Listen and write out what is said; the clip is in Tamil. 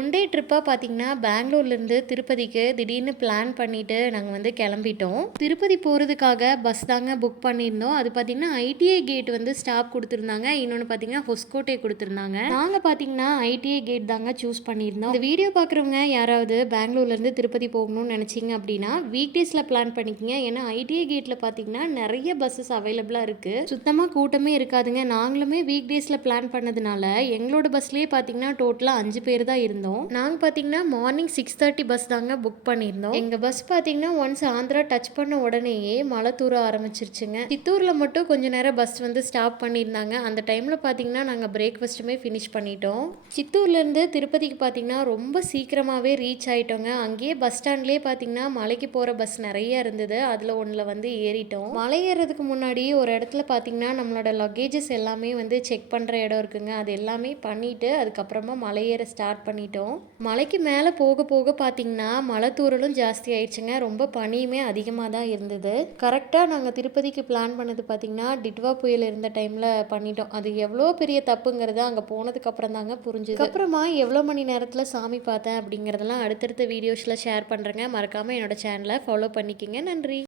ஒன் டே ட்ரிப்பாக பார்த்தீங்கன்னா பெங்களூர்லேருந்து திருப்பதிக்கு திடீர்னு பிளான் பண்ணிட்டு நாங்கள் வந்து கிளம்பிட்டோம். திருப்பதி போகிறதுக்காக பஸ் தாங்க புக் பண்ணியிருந்தோம். அது பார்த்தீங்கன்னா ஐடிஐ கேட் வந்து ஸ்டாப் கொடுத்துருந்தாங்க. இன்னொன்று பார்த்தீங்கன்னா ஹொஸ்கோட்டை கொடுத்துருந்தாங்க. நாங்கள் பார்த்தீங்கன்னா ஐடிஐ கேட் தாங்க சூஸ் பண்ணியிருந்தோம். இந்த வீடியோ பார்க்குறவங்க யாராவது பெங்களூர்லேருந்து திருப்பதி போகணும்னு நினச்சிங்க அப்படின்னா வீக் டேஸில் பிளான் பண்ணிக்கங்க. ஏன்னா ஐடிஐ கேட்டில் பார்த்தீங்கன்னா நிறைய பஸ்ஸஸ் அவைலபிளாக இருக்குது சுத்தமாக கூட்டமே இருக்காதுங்க. நாங்களுமே வீக் டேஸில் பிளான் பண்ணதுனால எங்களோட பஸ்லேயே பார்த்தீங்கன்னா டோட்டலாக அஞ்சு பேர் தான் இருந்தோம். நாங்கள் பார்த்தீங்கன்னா மார்னிங் சிக்ஸ் தேர்ட்டி பஸ் தாங்க புக் பண்ணியிருந்தோம். எங்கள் பஸ் பார்த்தீங்கன்னா ஒன்ஸ் ஆந்திரா டச் பண்ண உடனேயே மழை தூர ஆரம்பிச்சிருச்சுங்க. சித்தூரில் மட்டும் கொஞ்ச நேரம் பஸ் வந்து ஸ்டாப் பண்ணியிருந்தாங்க. அந்த டைமில் பார்த்தீங்கன்னா நாங்கள் பிரேக்ஃபாஸ்ட்டுமே ஃபினிஷ் பண்ணிட்டோம். சித்தூர்லேருந்து திருப்பதிக்கு பார்த்தீங்கன்னா ரொம்ப சீக்கிரமாகவே ரீச் ஆகிட்டோங்க அங்கேயே பஸ் ஸ்டாண்ட்லேயே பார்த்தீங்கன்னா மலைக்கு போகிற பஸ் நிறைய இருந்தது. அதில் ஒன்றில் வந்து ஏறிட்டோம். மலை ஏறதுக்கு முன்னாடி ஒரு இடத்துல பார்த்தீங்கன்னா நம்மளோட லக்கேஜஸ் எல்லாமே வந்து செக் பண்ணுற இடம் இருக்குங்க. அது எல்லாமே பண்ணிவிட்டு அதுக்கப்புறமா மலை ஏற ஸ்டார்ட் பண்ணிட்டோம். மலைக்கு மேலே போக போக பார்த்தீங்கன்னா மலை தூரலும் ஜாஸ்தி ஆயிடுச்சுங்க. ரொம்ப பனியுமே அதிகமாக தான் இருந்தது. கரெக்டாக நாங்கள் திருப்பதிக்கு பிளான் பண்ணது பார்த்தீங்கன்னா டிட்வா புயல் இருந்த டைமில் பண்ணிட்டோம். அது எவ்வளோ பெரிய தப்புங்கிறது அங்கே போனதுக்கப்புறம் தாங்க புரிஞ்சுது. அப்புறமா எவ்வளோ மணி நேரத்தில் சாமி பார்த்தேன் அப்படிங்கிறதெல்லாம் அடுத்தடுத்த வீடியோஸில் ஷேர் பண்ணுறேங்க மறக்காமல் என்னோட சேனலை ஃபாலோ பண்ணிக்கோங்க. நன்றி.